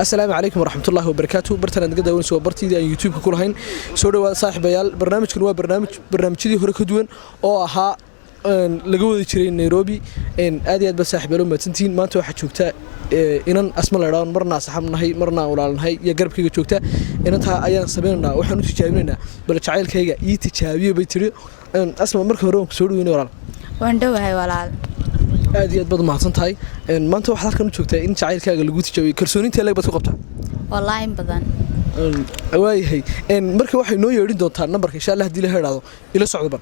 السلام عليكم ورحمة الله وبركاته. برتنا نقدر ونسوي برتي عن يوتيوب كلهين سوري صاحب عيال برنامج كنوا برنامج كذي هو كدوين أو ها لقوا ذي نيروبي إن أدي بس صاحب لهم تنتين ما توحد شوكتا إن أسمع الإعلان مرنا صاحبنا هاي مرنا ولا هاي يقرب كي شوكتا إن أنتها أيام سبينا وإحنا نتشابهنا بالشعيل كيجا يتشابه بيتري إن أسمع مركب روم سوري وين ولا وندو هاي ولا أدي بدو ما صنت إن ما أنت واحد كانوا شوكتا إن شعيل كيجا لقوا تشابه كرسونين تلاقي بس قبته والله إن بدن واي هي إن مركب واحد نو يريد دوتها نمبر إن شاء الله هدي له هذا إلى صعود بر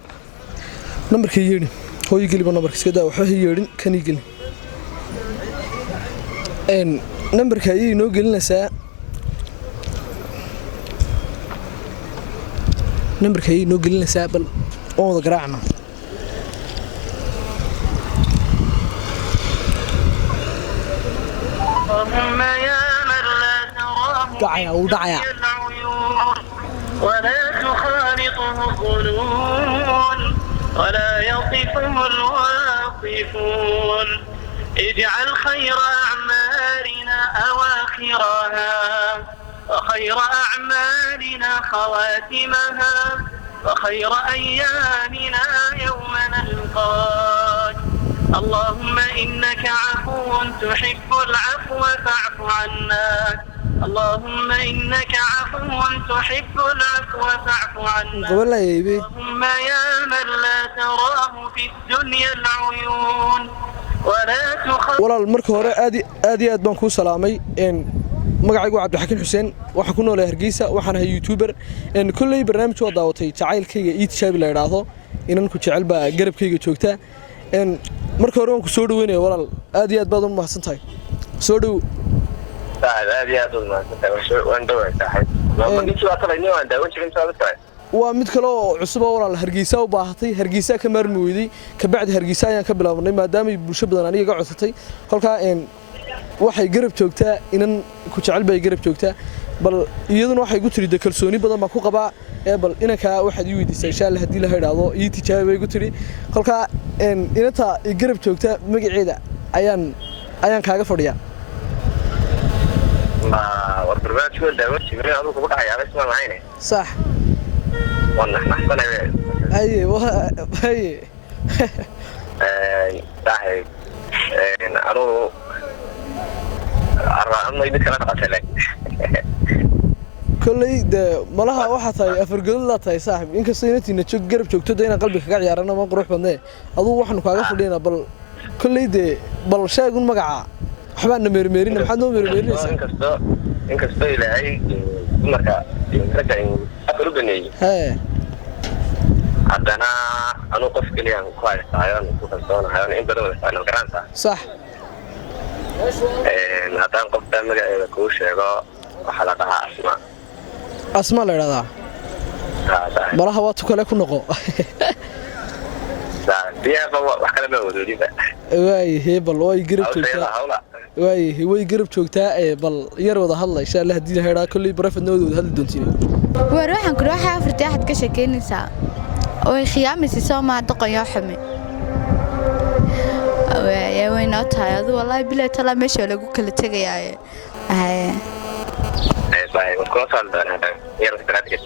نمبر كيجي هو يجي لي بنمبر كذا وحه يجي كان يجي لي إن نمبر كيجي نو قلنا ساعة نمبر كيجي نو قلنا ساعة بل أوه قرعنا دعيا ودعيا ولا تخالطه الظنون ولا يصفه الواصفون اجعل خير أعمالنا أواخرها وخير أعمالنا خواتمها وخير أيامنا يوم نلقاك اللهم إنك عفو تحب العفو فاعف عنا اللهم إنك عفو تحب العفو فاعف عنا اللهم يا من لا تراه في الدنيا العيون ولا المركب هو آدي بانكو سلامي إن magacaygu Cabdixakiin Xuseen waxa ku nool Hargeysa waxaan ahay YouTuber in kulay barnaamij wada daawatay jacaylkayga ii tishaabi la yiraahdo inaan ku jecel baa garabkayga joogta in marka hore aan ku soo dhaweynay walaal aad iyo aad baad u mahadsantahay soo dhaw aad iyo aad u mahadsantahay waan dhawaaqay ma nixi waa talayni waan daawan jirin sababta waa mid kale oo cusub oo walaal Hargeysa u baahatay Hargeysa ka marmi weyday ka bacdi Hargeysa ayaan ka bilaabnay maadaama ay bulsho badan aniga codsatay kolka in waxay garab joogtaa inan ku jecel bay garab joogtaa bal iyaduna waxay ku tiri kalsooni badan ma ku qabaa bal inanka waxaad ii weydiisay insha Allah hadii la helaado ii tijaabay ku tiri kolka inanta garab joogtaa magaceeda ayaan kaaga fadhiyaa ma war barnaamijku daawo shibri adu ku dhaxayaa isma lahayn صح والله نحسن ايوه هي صحيح أنا أنا يبي كلام قتله كلي ده ملها واحد هاي أفرقل لا تاي صاحب إنك سينتي نشوف قرب شوكتو دينا قلبك قاعد يعرنا ما نروح بنده أضو وحنا كاغا فدينا بل كلي ده بل شيء يقول مقع حبان مرميرين محد مرميرين إنك استوي لهاي مركا رجع أقرب بني haddana anu qof kaliya ku haystaayaan ku kalsoonahay in badan wada garantaa صح haddaan qofta magaceeda ku sheego waxa la dhahaa asma la yiraahdaa malaha waa tukale ku noqo diyaaba wax kale ma wadoodiba way hebel way garab joogtaa way garab joogtaa bal yar wada hadla insha Allah hadii la heeraa kulli barafadnooda wada hadli doontiin war waxaan ku raaxay afartii axad ka sheekeynaysaa oo khiyaamisi Soomaa doqon yoo xumi awee wayna tahay adu wallahi bilaa tala meesha lagu kala tagayaa bye what goes on then yar strategy